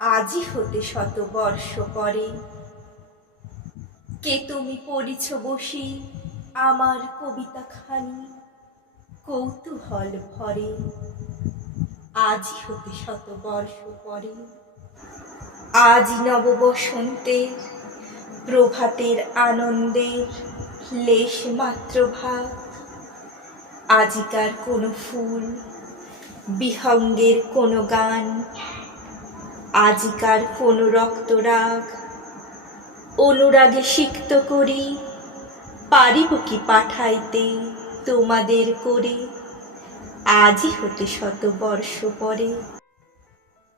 আজি হতে শত বর্ষ পরে কে তুমি পড়িছ বসি আমার কবিতা খানি কৌতূহল ভরে। আজি হতে শত বর্ষ পরে আজি নব বসন্তের প্রভাতের আনন্দের লেশ মাত্র ভাগ। আজিকার কোনো ফুল বিহঙ্গের কোনো গান, আজিকার কোনো রক্তরাগ অনুরাগে সিক্ত করি পারিব কি পাঠাইতে তোমাদের করে। আজি হতে শত বর্ষ পরে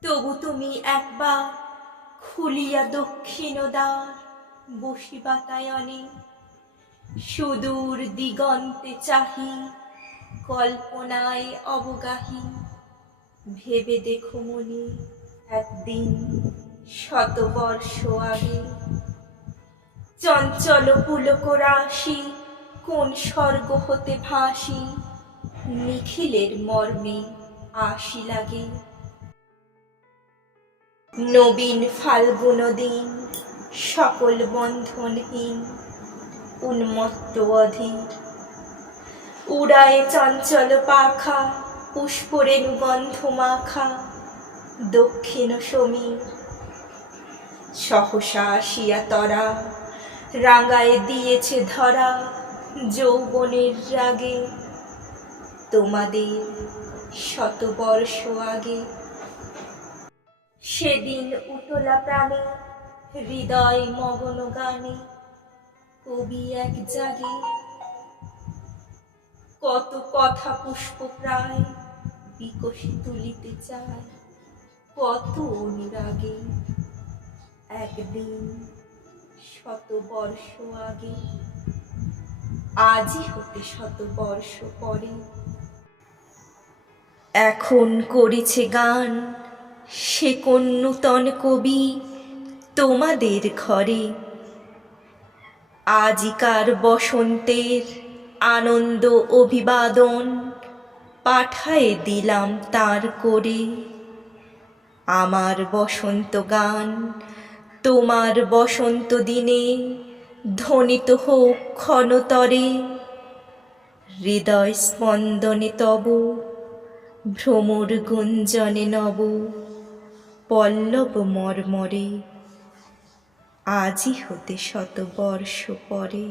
তবু তুমি একবার খুলিয়া দক্ষিণ দ্বার বসি বাতায়নে সুদূর দিগন্তে চাহি কল্পনায় অবগাহী। ভেবে দেখো মনে একদিন শত বর্ষ আগে চঞ্চল পুলক রাশি কোন স্বর্গ হতে ভাসি নিখিলের মর্মে আসি লাগে। নবীন ফাল্গুন দিন সকল বন্ধনহীন উন্মত্ত অধীর উড়ায় চঞ্চল পাখা পুষ্পরেণু গন্ধ মাখা দক্ষিণ সমীর। সহসা আসিয়া তরা রাঙায় দিয়েছে ধরা যৌবনের রাগে তোমাদের শত বর্ষ আগে। সেদিন উতলা প্রাণে হৃদয় মগন গানে কবি এক জাগে কত কথা পুষ্প প্রায় বিকশি তুলিতে চায় কত অনুরাগে একদিন শত বর্ষ আগে। আজি হতে শত বর্ষ পরে এখন করিছে গান সে কোন নূতন কবি তোমাদের ঘরে। আজিকার বসন্তের আনন্দ অভিবাদন পাঠায়ে দিলাম তার করে। আমার বসন্ত গান তোমার বসন্ত দিনে ধ্বনিত হোক ক্ষণতরে হৃদয় স্পন্দনে তব ভ্রমর গুঞ্জনে নব পল্লব মর্মরে। আজি হতে শত বর্ষ পরে।